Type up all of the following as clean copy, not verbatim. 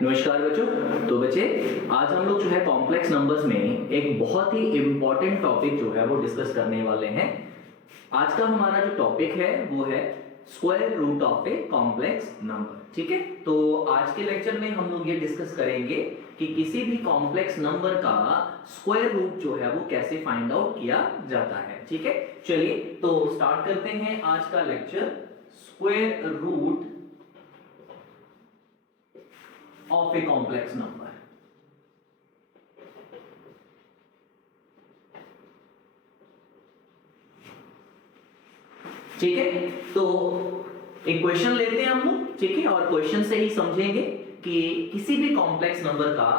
नमस्कार बच्चों। तो बच्चे आज हम लोग जो है कॉम्प्लेक्स नंबर्स में एक बहुत ही इंपॉर्टेंट टॉपिक जो है वो डिस्कस करने वाले हैं। आज का हमारा जो टॉपिक है वो है square root of a complex number. ठीक है, तो आज के लेक्चर में हम लोग ये डिस्कस करेंगे कि किसी भी कॉम्प्लेक्स नंबर का स्क्वायर रूट जो है वो कैसे फाइंड आउट किया जाता है। ठीक है, चलिए तो स्टार्ट करते हैं आज का lecture, square root of a complex number। ठीक है, तो एक क्वेश्चन लेते हैं हम लोग। ठीक है, और क्वेश्चन से ही समझेंगे कि किसी भी कॉम्प्लेक्स नंबर का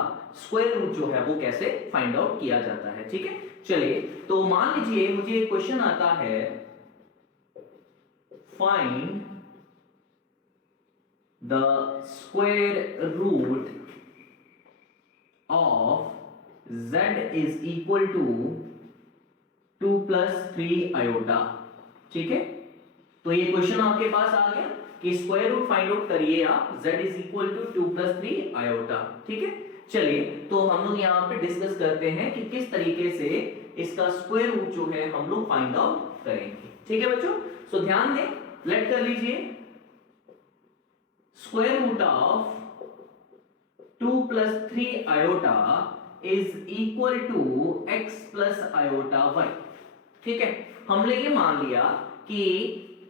स्क्वायर रूट जो है वो कैसे फाइंड आउट किया जाता है। ठीक है, चलिए तो मान लीजिए मुझे एक क्वेश्चन आता है, find the square root of z is equal to 2 plus 3 iota. ठीक है, तो ये क्वेश्चन आपके पास आ गया कि स्क्वायर रूट फाइंड आउट करिए आप, z is equal to 2 plus 3 iota. ठीक है, चलिए तो हम लोग यहाँ पे डिस्कस करते हैं कि किस तरीके से इसका स्क्वायर रूट जो है हम लोग फाइंड आउट करेंगे। ठीक है बच्चों, सो ध्यान दें, लेट कर लीजिए square root of 2 plus 3 iota is equal to x plus iota y। ठीक है, हमने ये मान लिया कि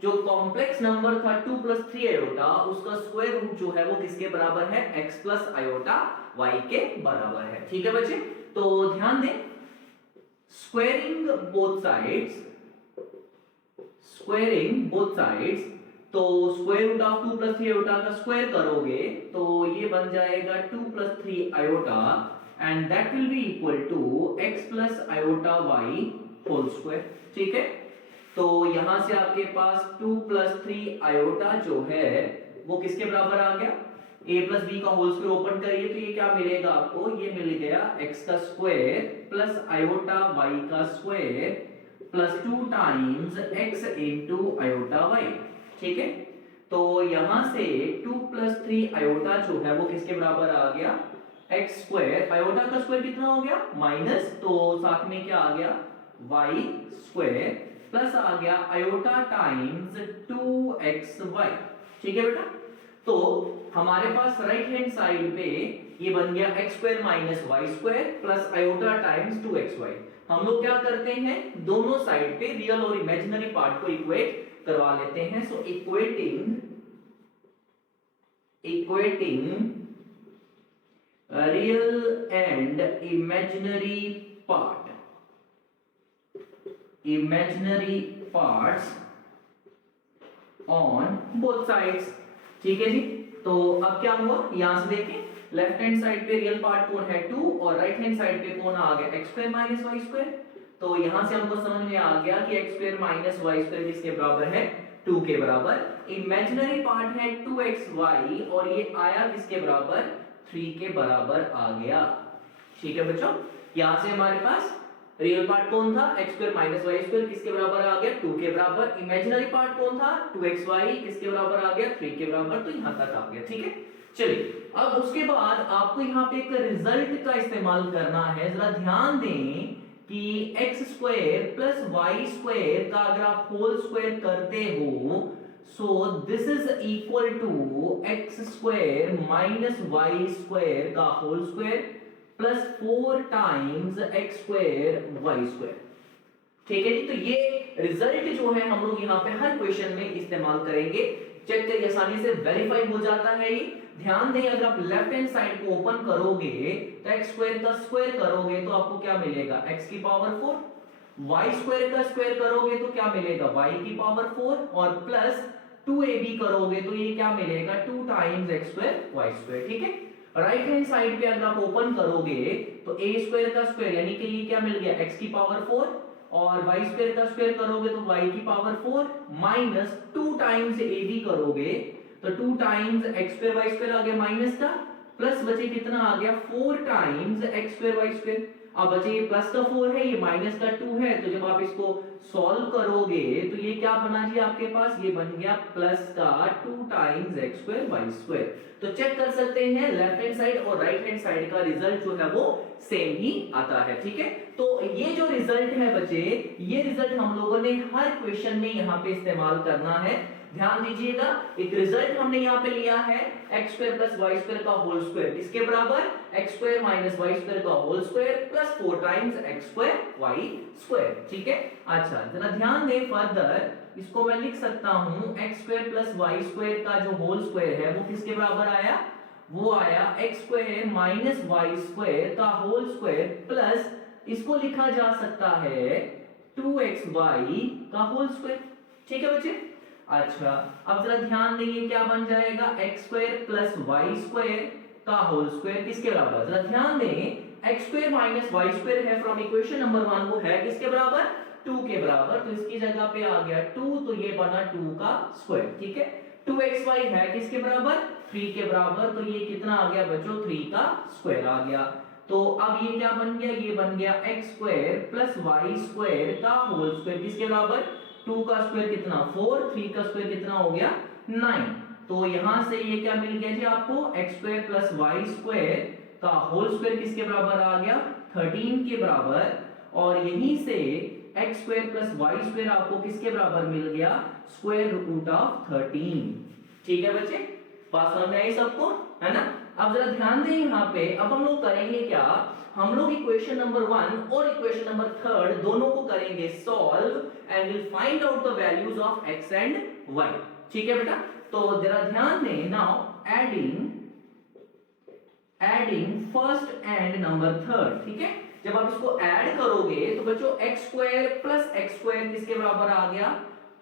जो कॉम्प्लेक्स नंबर था 2 plus 3 iota, उसका स्क्वायर रूट जो है वो किसके बराबर है, x plus iota y के बराबर है। ठीक है बच्चे, तो ध्यान दें, squaring both sides, squaring both sides, तो square root of 2 plus 3 iota का स्क्वायर करोगे तो ये बन जाएगा 2 plus 3 आयोटा and that will be equal to x plus iota y whole square. ठीक है, तो यहां से आपके पास 2 plus 3 आयोटा जो है वो किसके बराबर आ गया, a plus b का होल स्क्वायर ओपन करिए तो ये क्या मिलेगा आपको, ये मिल गया x का स्क्वायर प्लस आयोटा y का square plus 2 times x into iota y। ठीक है, तो यहां से 2 plus 3 आयोटा जो है वो किसके बराबर आ गया, x स्क्वायर, आयोटा का स्क्वायर कितना हो गया माइनस, तो साथ में क्या आ गया y स्क्वायर प्लस आ गया आयोटा टाइम्स 2xy। ठीक है बेटा, तो हमारे पास राइट हैंड साइड पे ये बन गया x square minus y square plus iota times 2xy। हम लोग क्या करते हैं, दोनों साइड पे रियल और इमेजिनरी पार्ट को इक्वेट करवा लेते हैं। So equating real and imaginary parts on both sides. ठीक है जी, तो अब क्या हुआ, यहां से देखें, लेफ्ट हैंड साइड पे रियल पार्ट कौन है 2 और राइट हैंड साइड पे कौन आ गया x square minus y square. तो यहां से हमको समझ में आ गया कि x square minus y square किसके बराबर है, 2 के बराबर। इमेजिनरी पार्ट है 2xy और ये आया किसके बराबर, 3 के बराबर आ गया। ठीक है बच्चों, यहां से हमारे पास रियल पार्ट कौन था, x square minus y square किसके बराबर आ गया, 2 के बराबर। इमेजिनरी पार्ट कौन था 2xy किसके बराबर आ गया, 3 के बराबर। तो यहां तक आ गया। ठीक है, चलिए अब उसके बाद आपको यहां पे एक रिजल्ट का इस्तेमाल करना है। जरा ध्यान दें कि x square plus y square का अगर आप होल स्क्वायर करते हो, so this is equal to x square minus y square का whole square plus 4 times x square y square. ठीक है जी, तो ये रिजल्ट जो है हम लोग यहाँ पे हर क्वेश्चन में इस्तेमाल करेंगे। चेक करिए, आसानी से वेरीफाई हो जाता है ये। ध्यान दें, अगर आप लेफ्ट हैंड साइड को ओपन करोगे तो x स्क्वायर का स्क्वायर करोगे तो आपको क्या मिलेगा, x की पावर 4, y स्क्वायर का स्क्वायर करोगे तो क्या मिलेगा, y की पावर 4 और प्लस 2ab करोगे तो ये क्या मिलेगा, 2 times x square y square. ठीक है, राइट हैंड साइड पे अगर आप ओपन करोगे तो a स्क्वायर का स्क्वायर यानी कि ये क्या मिल गया, x की पावर 4 और y स्क्वायर का स्क्वायर करोगे तो y की पावर 4 माइनस 2 टाइम्स ab करोगे तो 2 times x square y square आ गया माइनस का, प्लस बचे कितना आ गया 4 times x square y square. अब बचे ये प्लस का 4 है, ये माइनस का 2 है, तो जब आप इसको सॉल्व करोगे तो ये क्या बना जी आपके पास, ये बन गया प्लस का 2 times x square y square. तो चेक कर सकते हैं लेफ्ट हैंड साइड और राइट हैंड साइड का रिजल्ट जो है वो सेम ही आता है, ठीक है। तो ये जो रिजल्ट है बच्चे, ये रिजल्ट हम लोगों ने हर क्वेश्चन में यहाँ पे इस्तेमाल करना है। ध्यान दीजिएगा, एक रिजल्ट हमने यहाँ पे लिया है x square plus Y square का होल स्क्वायर, किसके बराबर, x square minus y square का whole square plus 4 times x square y square, ठीक है। अच्छा जरा ध्यान दें, फर्दर इसको मैं लिख सकता हूं x square plus Y square का जो होल स्क्वायर है वो किसके बराबर आया, वो आया x square minus y square का होल स्क्वायर प्लस इसको लिखा जा सकता है 2xy का होल स्क्वायर, ठीक है बच्चे। अच्छा अब जरा ध्यान देंगे क्या बन जाएगा, x square plus Y square का होल स्क्वायर किसके बराबर, जरा ध्यान दें x square minus y square है फ्रॉम इक्वेशन नंबर 1, वो है किसके बराबर, 2 के बराबर, तो इसकी जगह पे आ गया 2, तो ये बना 2 का स्क्वायर, ठीक है। 2xy है किसके बराबर, 3 के बराबर, तो ये कितना आ गया बच्चों, 3 का स्क्वायर आ गया। तो अब ये क्या बन गया, ये बन गया x square plus Y square का होल स्क्वायर किसके बराबर, 2 का स्क्वायर कितना 4, 3 का स्क्वायर कितना हो गया 9। तो यहां से ये क्या मिल गया जी आपको, x square plus Y square का होल स्क्वायर किसके बराबर आ गया 13 के बराबर, और यहीं से x square plus Y square आपको किसके बराबर मिल गया, स्क्वायर रूट ऑफ 13, ठीक है बच्चे। बात समझ में आई सबको, है ना। अब जरा ध्यान दें यहाँ पे, अब हम लोग करेंगे क्या, हम लोग इक्वेशन नंबर 1 और इक्वेशन नंबर 3 दोनों को करेंगे solve and will find out the values of x and y, ठीक है बेटा। तो जरा ध्यान दें, now adding first and number 3, ठीक है। जब आप इसको ऐड करोगे तो बच्चों x square plus x square किसके बराबर आ गया,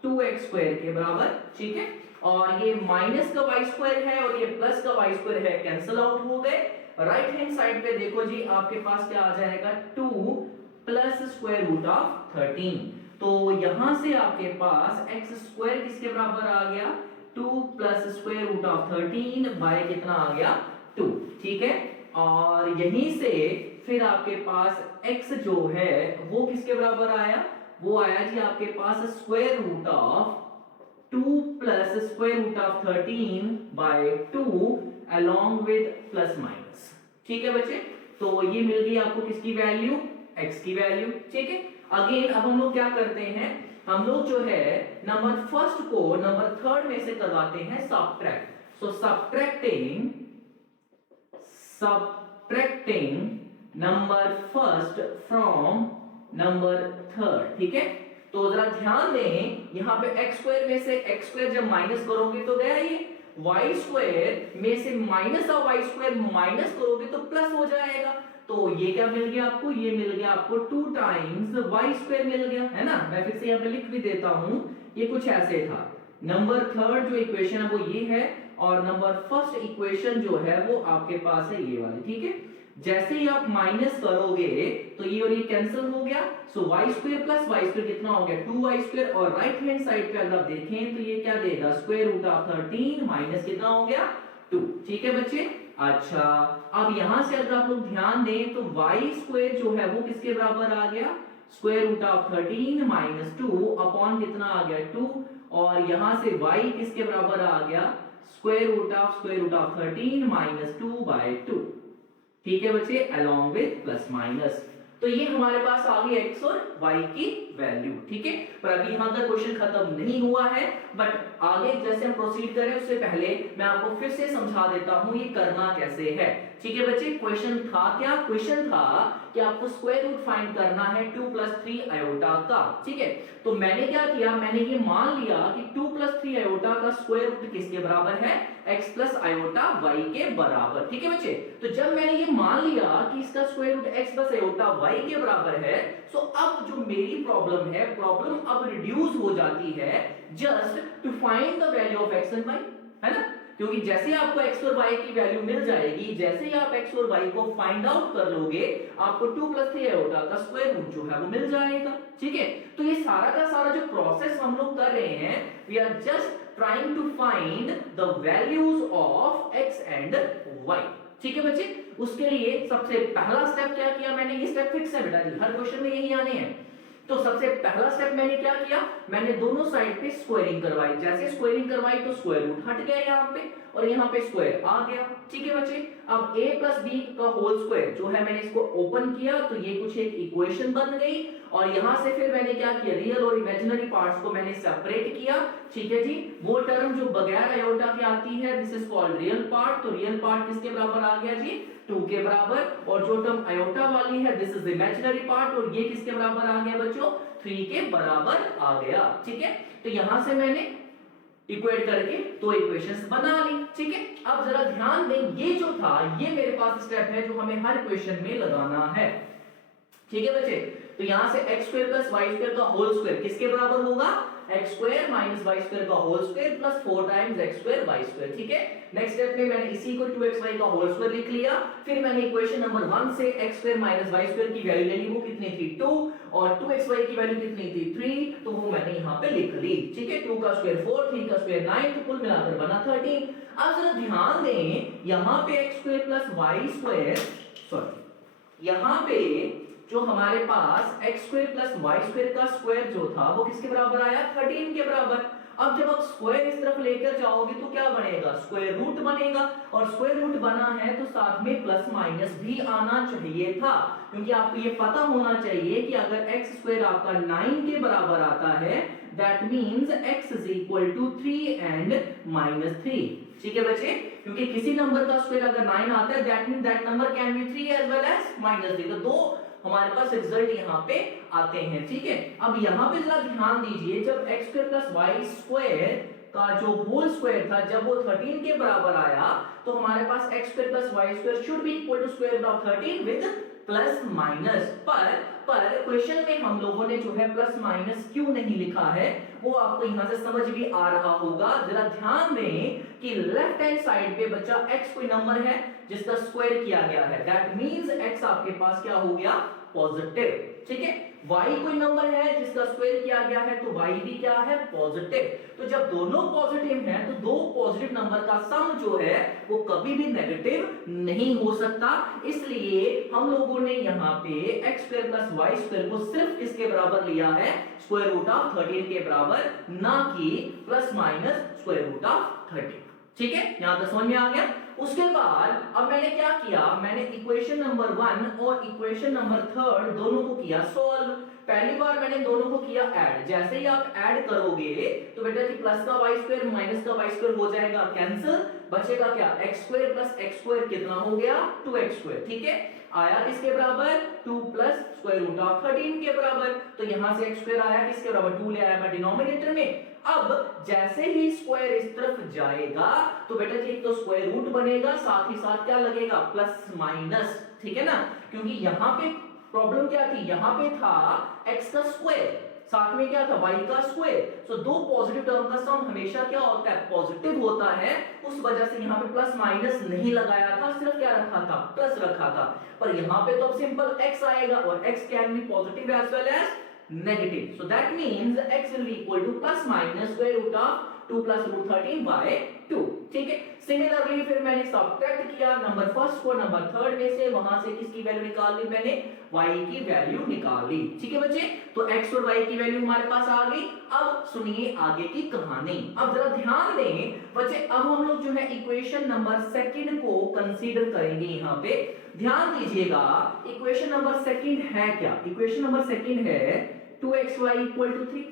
2x स्क्वायर के बराबर, ठीक है। और ये माइनस का y स्क्वायर है और ये प्लस का y स्क्वायर है, कैंसिल आउट हो गए। राइट हैंड साइड पे देखो जी आपके पास क्या आ जाएगा, 2 प्लस स्क्वायर रूट ऑफ 13, तो यहां से आपके पास x स्क्वायर किसके बराबर आ गया, 2 plus square root of 13 by कितना आ गया 2, ठीक है। और यहीं से फिर आपके पास x जो है वो किसके बराबर आया, वो आया जी आपके पास square root of 2 plus square root of 13 by 2 along with plus minus, ठीक है बच्चे। तो ये मिल गई आपको किसकी वैल्यू, x की वैल्यू, ठीक है। अगेन अब हम लोग क्या करते हैं, हम लोग जो है नंबर फर्स्ट को नंबर 3 में से करवाते हैं subtract. So subtracting number first from number 3, ठीक है। तो जरा ध्यान दें, यहाँ पे x स्क्वायर में से x स्क्वायर जब माइनस करोगे तो गया ये, y स्क्वायर में से माइनस का y स्क्वायर माइनस करोगे तो प्लस हो जाएगा। तो ये क्या मिल गया आपको, ये मिल गया आपको 2 टाइम्स y स्क्वायर मिल गया, है ना। मैं फिर से यहाँ पे लिख भी देता हूं, ये कुछ ऐसे था। नंबर 3 जो इक्वेशन है वो ये है, और नंबर फर्स्ट इक्वेशन जो है वो आपके पास है ये वाली, ठीक है। जैसे ही आप माइनस करोगे तो ये और ये कैंसिल हो गया, सो y square plus y square कितना हो गया 2y स्क्वायर, और राइट हैंड साइड पे अगर आप देखें तो ये क्या देगा, स्क्वायर रूट ऑफ 13 माइनस कितना हो गया 2, ठीक है बच्चे। अच्छा अब यहां से अगर आप लोग ध्यान दें तो y स्क्वायर जो है वो किसके बराबर आ गया, square root of 13 minus 2 upon कितना आ गया 2, और यहां से y किसके बराबर आ गया, square root of 13 minus 2 by 2, ठीक है बच्चे, along with प्लस माइनस। तो ये हमारे पास आ गई x और y की वैल्यू, ठीक है। पर अभी यहां तक क्वेश्चन खत्म नहीं हुआ है, बट आगे जैसे हम प्रोसीड करें उससे पहले मैं आपको फिर से समझा देता हूं ये करना कैसे है, ठीक है बच्चे। क्वेश्चन था क्या, क्वेश्चन था कि आपको स्क्वायर रूट फाइंड करना है 2 प्लस 3 आयोटा का, ठीक है। तो मैंने क्या किया, मैंने ये मान लिया कि 2 प्लस 3 आयोटा का स्क्वायर रूट किसके बराबर है, x प्लस आयोटा y के बराबर, ठीक है बच्चे। तो जब मैंने ये मान लिया कि इसका square root x plus iota y के बराबर है, सो अब जो मेरी प्रॉब्लम है, प्रॉब्लम अब रिड्यूस हो जाती है just to find the value of x and y, है ना। क्योंकि जैसे आपको x और y की वैल्यू मिल जाएगी, जैसे ही आप x और y को फाइंड आउट कर लोगे, आपको 2 प्लस 3 आयोटा का स्क्वायर रूट जो है वो मिल जाएगा, ठीक है। तो ये सारा का सारा जो प्रोसेस हम लोग कर रहे हैं, we are just trying to find the values of x and y, ठीक है बच्चे। उसके लिए सबसे पहला स्टेप क्या किया मैंने, ये स्टेप फिक्स है बेटा जी, हर क्वेश्चन में यही आने हैं। तो सबसे पहला स्टेप मैंने क्या किया, मैंने दोनों साइड पे स्क्वायरिंग करवाई। जैसे स्क्वायरिंग करवाई तो स्क्वायर रूट हट गया यहाँ पे और यहाँ पे स्क्वायर आ गया। ठीक है बच्चे, अब a प्लस बी का होल स्क्वायर जो है मैंने इसको ओपन किया तो ये कुछ एक इक्वेशन बन गई। और यहां से फिर मैंने क्या किया, रियल और इमेजिनरी पार्ट्स को मैंने सेपरेट किया। ठीक है जी, वो टर्म जो बगैर आयोटा के आती है this is called real part. तो रियल पार्ट किसके बराबर आ गया जी, 2 के बराबर। और जो टर्म आयोटा वाली है दिस इज इमेजिनरी पार्ट और ये किसके बराबर आ गया बच्चों, 3 के बराबर आ गया। ठीक है, तो यहां से मैंने इक्वेट करके 2 इक्वेशंस बना ली। ठीक है, अब जरा ध्यान दें, ये जो था ये मेरे पास स्टेप है जो हमें हर क्वेश्चन में लगाना है। ठीक है बच्चे, तो यहां से x square plus y square का होल स्क्वायर किसके बराबर होगा, x square minus y square का whole square plus 4 times x square y square. ठीक है, नेक्स्ट स्टेप में मैंने इसी को 2xy का होल स्क्वायर लिख लिया। फिर मैंने इक्वेशन नंबर 1 से x square minus y square की वैल्यू ले ली, वो कितनी थी 2 और 2xy की वैल्यू कितनी थी 3, तो वो मैंने यहां पे लिख ली। ठीक है, 2 का स्क्वायर 4, 3 का स्क्वायर 9, तो कुल मिलाकर बना 13। अब जरा ध्यान दें, यहां पे x square plus y square, sorry यहां पे जो हमारे पास x square plus y square का स्क्वायर जो था वो किसके बराबर आया, 13 के बराबर। अब जब आप स्क्वायर इस तरफ लेकर जाओगे तो क्या बनेगा, स्क्वायर रूट बनेगा। और स्क्वायर रूट बना है तो साथ में प्लस माइनस भी आना चाहिए था, क्योंकि आपको ये पता होना चाहिए कि अगर x स्क्वायर आपका 9 के बराबर आता है that means x is equal to 3 and -3। ठीक है बच्चे, क्योंकि किसी नंबर का स्क्वायर अगर 9 आता है that means that number can be 3 as well as -3। तो दो हमारे पास रिजल्ट यहाँ पे आते हैं। ठीक है, अब यहाँ पे जरा ध्यान दीजिए, जब x square plus Y square का जो होल स्क्वायर था जब वो 13 के बराबर आया तो हमारे पास x square plus Y square should be equal to square root of 13 with plus minus. पर क्वेश्चन में हम लोगों ने जो है प्लस माइनस क्यों नहीं लिखा है वो आपको यहां से समझ भी आ रहा होगा। जरा ध्यान दें कि लेफ्ट हैंड साइड पे बच्चा x कोई नंबर है जिसका स्क्वायर किया गया है, दैट मींस x आपके पास क्या हो गया, पॉजिटिव। ठीक है, y कोई नंबर है जिसका स्क्वायर किया गया है तो y भी क्या है, पॉजिटिव। तो जब दोनों पॉजिटिव हैं तो दो पॉजिटिव नंबर का सम जो है वो कभी भी नेगेटिव नहीं हो सकता। इसलिए हम लोगों ने यहाँ पे x square plus Y square को सिर्फ किसके बराबर लिया है, स्क्वायर रूट ऑफ 13 के बराबर, ना कि plus minus square root of 13। ठीक है, यहां तक समझ में आ गया। उसके बाद अब मैंने क्या किया, मैंने इक्वेशन नंबर 1 और इक्वेशन नंबर 3 दोनों को किया सॉल्व। पहली बार मैंने दोनों को किया ऐड। जैसे ही आप ऐड करोगे तो बेटा जी प्लस का वाई स्क्वायर माइनस का वाई स्क्वायर हो जाएगा कैंसिल, बचेगा क्या, x square plus x square कितना हो गया, 2x स्क्वायर। ठीक है, आया किसके बराबर, 2 प्लस स्क्वायर रूट ऑफ 13 के बराबर। तो यहां से x स्क्वायर आया किसके बराबर, 2 ले आया मैं डिनोमिनेटर में। अब जैसे ही स्क्वायर इस तरफ जाएगा तो बेटा जी एक तो स्क्वायर रूट बनेगा, साथ ही साथ क्या लगेगा, प्लस माइनस। ठीक है ना, क्योंकि यहां पे प्रॉब्लम क्या थी, यहां पे था x का स्क्वायर, साथ में क्या था, y का स्क्वायर। सो दो पॉजिटिव टर्म का सम हमेशा क्या होता है, पॉजिटिव होता है। उस वजह से यहाँ पे प्लस माइनस नहीं लगाया था, सिर्फ क्या रखा था, प्लस रखा था। पर यहाँ पे तो अब सिंपल x आएगा और x can be positive as well as negative. So that means x will be equal to plus minus square root of 2 plus root 13 by 2. ठीक है, सिमिलरली फिर मैंने सब्ट्रैक्ट किया नंबर फर्स्ट को नंबर थर्ड में से, वहां से किसकी वैल्यू निकाल ली मैंने, y की वैल्यू निकाल ली। ठीक है बच्चे, तो x और y की वैल्यू हमारे पास आ गई। अब सुनिए आगे की कहानी। अब जरा ध्यान दें बच्चे, अब हम लोग जो है इक्वेशन नंबर सेकंड को कंसीडर करेंगे। यहाँ पे ध्यान दीजिएगा, इक्वेशन नंबर सेकंड है क्या, इक्वेशन नंबर सेकंड है 2xy = 3।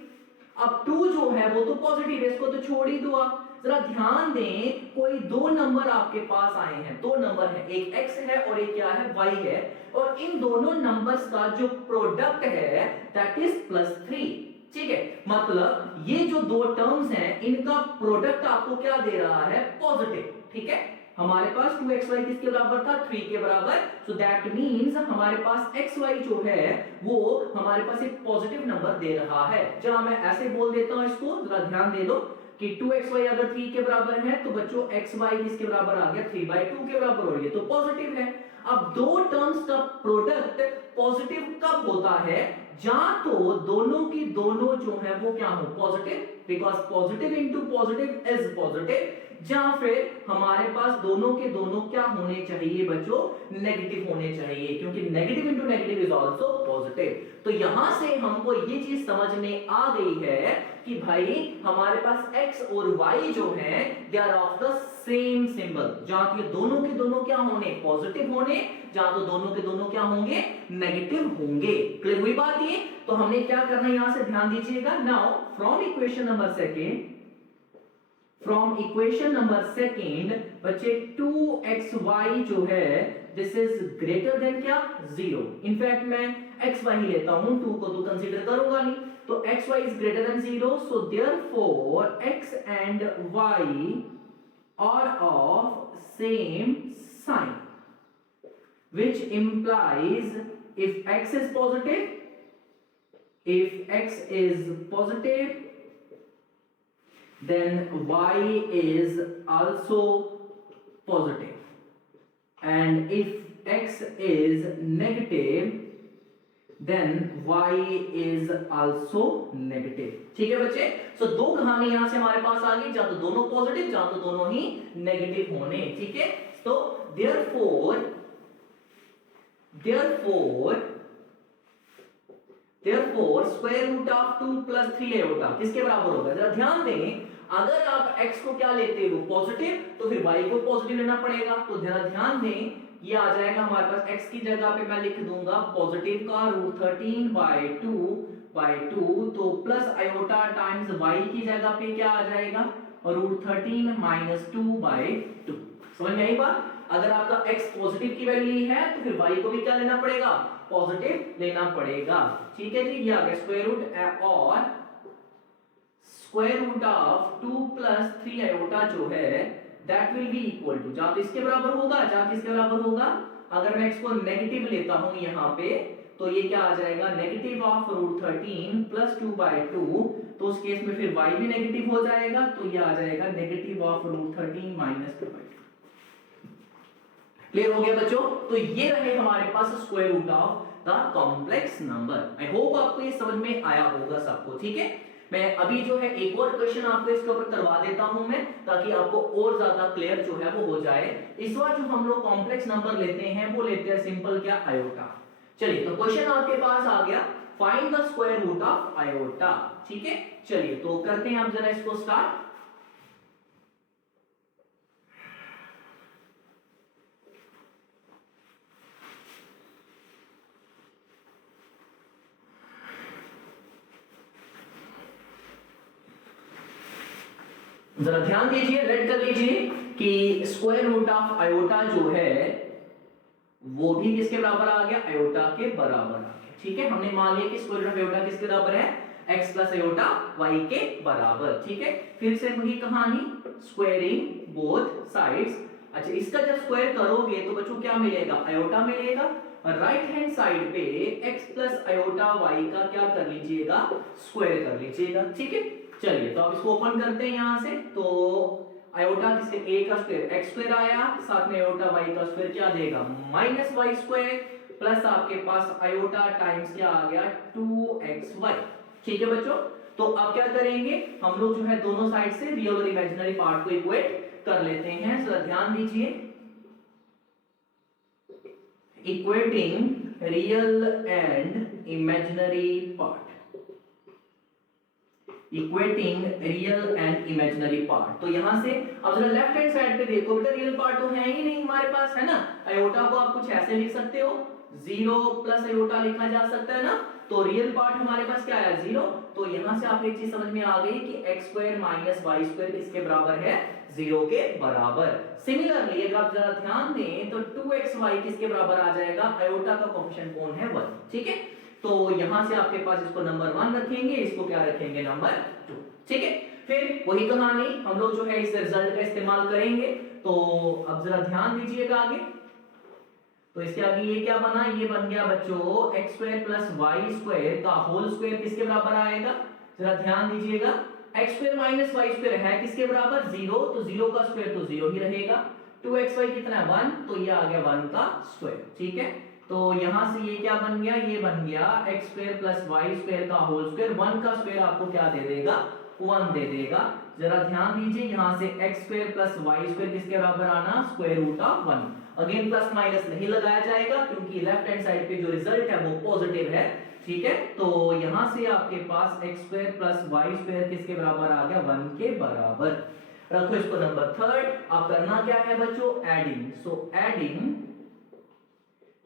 अब 2 जो है वो तो पॉजिटिव है, इसको तो छोड़ ही दो आप। जरा ध्यान दें, कोई दो नंबर आपके पास आए हैं, दो नंबर है, एक x है और एक क्या है, y है, और इन दोनों नंबर्स का जो प्रोडक्ट है दैट इज +3। ठीक है, मतलब ये जो दो टर्म्स हैं इनका प्रोडक्ट आपको क्या दे रहा है, पॉजिटिव। ठीक है, हमारे पास 2xy किसके बराबर था, 3 के बराबर। सो दैट मींस हमारे पास xy जो है वो हमारे पास एक पॉजिटिव नंबर दे रहा है। जहां मैं ऐसे बोल देता हूं इसको, जरा ध्यान दे दो कि 2xy अगर 3 के बराबर है तो बच्चों xy किसके बराबर आ गया, 3/2 के बराबर, और ये तो पॉजिटिव है। अब दो टर्म्स का प्रोडक्ट पॉजिटिव कब होता है, जहां तो दोनों की दोनों जो है वो क्या हो, positive, because positive into positive is positive. या फिर हमारे पास दोनों के दोनों क्या होने चाहिए बच्चों, नेगेटिव होने चाहिए, क्योंकि negative into negative is also positive. तो यहां से हमको ये चीज समझ में आ गई है कि भाई हमारे पास x और y जो है they are of the same symbol, जहां के दोनों के दोनों क्या होने, पॉजिटिव होने, जहां तो दोनों के दोनों क्या होंगे, नेगेटिव होंगे। क्लियर हुई बात ये? तो हमने क्या करना है यहां से ध्यान दीजिएगा। Now from equation number second, from equation number second बच्चे 2xy जो है दिस इज ग्रेटर देन क्या, 0। इनफैक्ट मैं xy ही लेता हूं, 2 को तो कंसीडर करूंगा नहीं। तो xy is greater than 0, so therefore x and y are of same sign, which implies if x is positive, then y is also positive, and if x is negative, then y is also negative। ठीक है बच्चे, सो दो कहानी यहां से हमारे पास आ गई, जहां तो दोनों पॉजिटिव, जहां तो दोनों ही नेगेटिव होने। ठीक है, तो therefore square root of 2 plus 3 iota किसके बराबर होगा? जरा ध्यान दें, अगर आप x को क्या लेते हो, पॉजिटिव, तो फिर y को पॉजिटिव लेना पड़ेगा। तो जरा ध्यान दें, ये आ जाएगा हमारे पास x की जगह पे मैं लिख दूंगा पॉजिटिव का रूट 13 बाय 2, तो प्लस आयोटा टाइम्स y की जगह पे क्या आ जाएगा, रूट 13 माइनस 2 बाय 2। समझ में आई बात? अगर आपका x पॉजिटिव की वैल्यू है तो फिर y को भी क्या लेना पड़ेगा, पॉजिटिव लेना पड़ेगा। ठीक है जी, ये आ गया स्क्वायर रूट, और square root of 2 plus 3 iota जो है that will be equal to, जहां इसके बराबर होगा, जहां किसके बराबर होगा, अगर मैं x को नेगेटिव लेता हूं यहां पे, तो ये क्या आ जाएगा, negative of root 13 plus 2 by 2, तो उस केस में फिर y भी नेगेटिव हो जाएगा, तो ये आ जाएगा negative of root 13 minus 2 by 2। Clear हो गया बच्चों? तो ये रहे हमारे पास square root of the complex number. I hope आपको ये समझ में आया होगा सबको। ठीक है, मैं अभी जो है एक और क्वेश्चन आपको इसके ऊपर करवा देता हूं मैं, ताकि आपको और ज्यादा क्लियर जो है वो हो जाए। इस बार जो हम लोग कॉम्प्लेक्स नंबर लेते हैं वो लेते हैं सिंपल क्या, आयोटा। चलिए, तो क्वेश्चन आपके पास आ गया, find the square root of iota. ठीक है, चलिए तो करते हैं आप जरा इसको स्टार्ट। जरा ध्यान दीजिए, रेड कर लीजिए कि स्क्वायर रूट ऑफ आयोटा जो है वो भी किसके बराबर आ गया, आयोटा के बराबर आ गया। ठीक है, हमने मान लिया कि स्क्वायर रूट ऑफ आयोटा किसके बराबर है, x प्लस आयोटा y के बराबर। ठीक है, फिर से वही कहानी, स्क्वायरिंग बोथ साइड्स। अच्छा, इसका जब स्क्वायर करोगे तो बच्चों क्या मिलेगा, आयोटा मिलेगा। राइट हैंड साइड पे x प्लस आयोटा y का क्या कर लीजिएगा, स्क्वायर कर लीजिएगा। ठीक है, चलिए तो अब इसको ओपन करते हैं यहां से। तो आयोटा किसके, a का स्क्वायर x स्क्वायर आया, साथ में आयोटा y का स्क्वायर क्या देगा, माइनस y स्क्वायर, प्लस आपके पास आयोटा टाइम्स क्या आ गया, 2xy। ठीक है बच्चों, तो अब क्या करेंगे हम लोग, जो है दोनों साइड से रियल और इमेजिनरी पार्ट को इक्वेट कर लेते हैं। जरा ध्यान दीजिए, equating real and imaginary part, equating real and imaginary part. तो यहां से अब जरा लेफ्ट हैंड साइड पे देखो बेटा, रियल पार्ट तो है ही नहीं हमारे पास, है ना। आयोटा को आप कुछ ऐसे लिख सकते हो, 0 प्लस आयोटा लिखा जा सकता है ना। तो रियल पार्ट हमारे पास क्या आया, 0। तो यहां से आपको एक चीज समझ में आ गई कि x square minus y square किसके बराबर है, 0 के बराबर। सिमिलरली अगर आप जरा ध्यान दें तो 2xy किसके बराबर आ जाएगा, आयोटा का कोएफिशिएंट कौन है, 1। ठीक है, तो यहां से आपके पास इसको नंबर 1 रखेंगे, इसको क्या रखेंगे, नंबर 2। ठीक है, फिर वही कहानी हम लोग जो है इस रिजल्ट का इस्तेमाल करेंगे। तो अब जरा ध्यान दीजिएगा आगे, तो इसके आगे ये क्या बना, ये बन गया बच्चों x square plus y square का होल स्क्वायर किसके बराबर आएगा, जरा ध्यान दीजिएगा। x square minus y square है किसके बराबर, 0, तो 0 का स्क्वायर तो 0 ही रहेगा। 2xy कितना है, 1, तो ये आ गया 1 का स्क्वायर। ठीक है, तो यहां से ये क्या बन गया, ये बन गया x square plus y square का होल स्क्वायर, 1 का स्क्वायर आपको क्या दे देगा, 1 दे देगा। जरा ध्यान दीजिए, यहां से x square plus Y square किसके बराबर आना, square root of 1। Again plus minus नहीं लगाया जाएगा क्योंकि लेफ्ट हैंड साइड पे जो रिजल्ट है वो पॉजिटिव है, ठीक है। तो यहां से आपके पास x square plus Y square किसके बराबर आ गया, 1 के बराबर। रखो इसको नंबर थर्ड। अब करना क्या है बच्चों, adding. So adding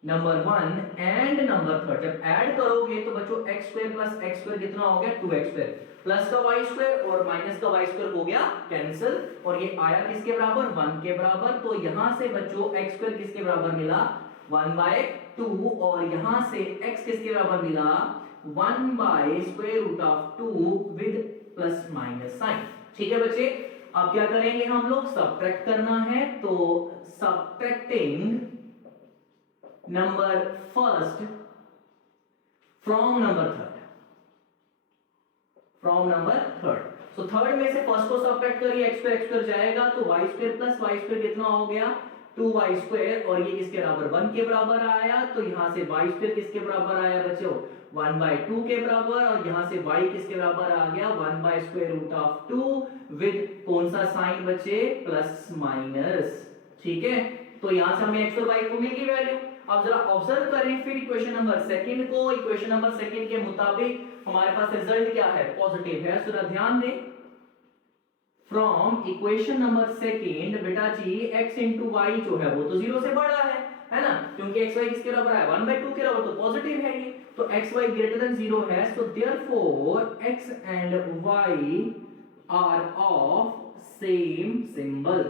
number 1 and number third. जब ऐड करोगे तो बच्चों x square plus x square कितना हो गया, 2x स्क्वायर, प्लस का y स्क्वायर और माइनस का y स्क्वायर हो गया कैंसिल, और ये आया किसके बराबर, 1 के बराबर। तो यहां से बच्चों x स्क्वायर किसके बराबर मिला, 1/2, और यहां से x किसके बराबर मिला, 1 square root of 2 with plus minus sign. ठीक है बच्चे, अब क्या करेंगे हम लोग, सबट्रैक्ट करना है। तो subtracting number first from number third, from number third. So third में से फर्स्ट को सबट्रैक्ट करिए, x स्क्वायर जाएगा तो y square plus y square कितना हो गया, 2y स्क्वायर, और ये किसके बराबर, 1 के बराबर आया। तो यहां से y स्क्वायर किसके बराबर आया बच्चों, 1/2 के बराबर, और यहां से y किसके बराबर आ गया, 1 स्क्वायर रूट ऑफ 2 विद कौन सा साइन बच्चे, प्लस माइनस। ठीक है, तो यहां से हमें x और y को मिल गई वैल्यू। अब जरा ऑब्जर्व करें फिर इक्वेशन नंबर सेकंड को। इक्वेशन नंबर सेकंड के मुताबिक हमारे पास रिजल्ट क्या है, पॉजिटिव है। जरा ध्यान दें, फ्रॉम इक्वेशन नंबर सेकंड बेटा जी x इंटू वाई जो है वो तो 0 से बड़ा है ना, क्योंकि x y किसके बराबर है, 1/2 के बराबर, तो पॉजिटिव है ये। तो x y ग्रेटर देन 0 है, so therefore x and y are of same symbol.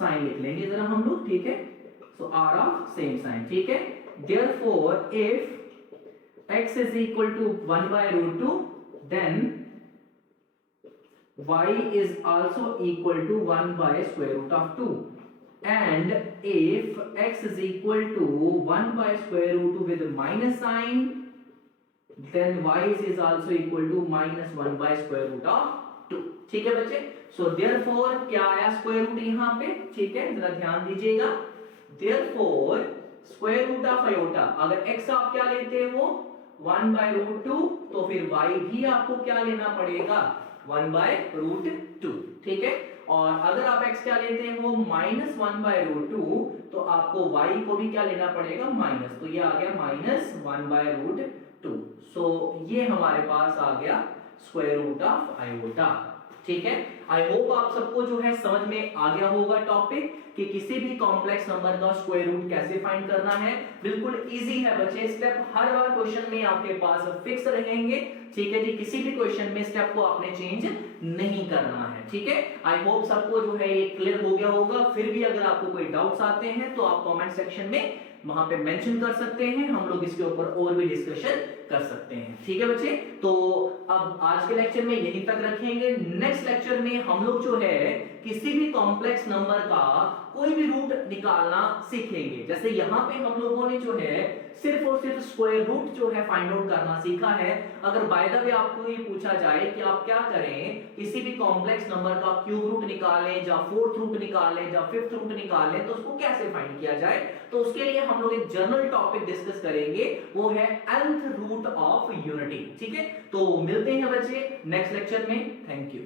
Sign लिख लेंगे जरा हम लोग, ठीक है। So are of same sign, ठीक है। Therefore, if x is equal to 1/√2, then y is also equal to 1/√2. And if x is equal to 1/√2 with minus sign, then y is also equal to -1/√2. ठीक है बच्चे। So therefore क्या आया square root यहाँ पे, ठीक है, जरा ध्यान दीजिएगा। Therefore, square root of iota, अगर x आप क्या लेते हो 1/√2, तो फिर y भी आपको क्या लेना पड़ेगा, 1/√2। ठीक है, और अगर आप x क्या लेते हो -1/√2, तो आपको y को भी क्या लेना पड़ेगा, माइनस। तो ये आ गया -1/√2। सो ये हमारे पास आ गया स्क्वायर रूट ऑफ आयोटा। ठीक है, आई होप आप सबको जो है समझ में आ गया होगा टॉपिक कि किसी भी कॉम्प्लेक्स नंबर का स्क्वायर रूट कैसे फाइंड करना है। बिल्कुल इजी है बच्चे, स्टेप हर बार क्वेश्चन में आपके पास फिक्स रहेंगे। ठीक है जी, किसी भी क्वेश्चन में स्टेप को आपने चेंज नहीं करना है। ठीक है, आई होप सबको जो है ये क्लियर हो गया होगा। फिर भी अगर आपको कोई डाउट्स आते हैं तो आप कमेंट सेक्शन में वहां पे मेंशन कर सकते हैं, हम लोग इसके ऊपर और भी डिस्कशन कर सकते हैं। ठीक है बच्चे, तो अब आज के लेक्चर में यहीं तक रखेंगे। नेक्स्ट लेक्चर में हम लोग जो है किसी भी कॉम्प्लेक्स नंबर का कोई भी रूट निकालना सीखेंगे। जैसे यहाँ पे हम लोगों ने जो है सिर्फ और सिर्फ स्क्वायर रूट जो है फाइंड आउट करना सीखा है। अगर बाय द वे आपको ये पूछा जाए कि आप क्या करें, किसी भी कॉम्प्लेक्स नंबर का क्यूब रूट निकालें या फोर्थ रूट निकालें या फिफ्थ रूट निकालें, तो उसको कैसे फाइंड किया जाए, तो उसके लिए हम लोग एक जनरल टॉपिक डिस्कस करेंगे, वो है nth रूट ऑफ यूनिटी। ठीक है, तो मिलते हैं बच्चे नेक्स्ट लेक्चर में। Thank you.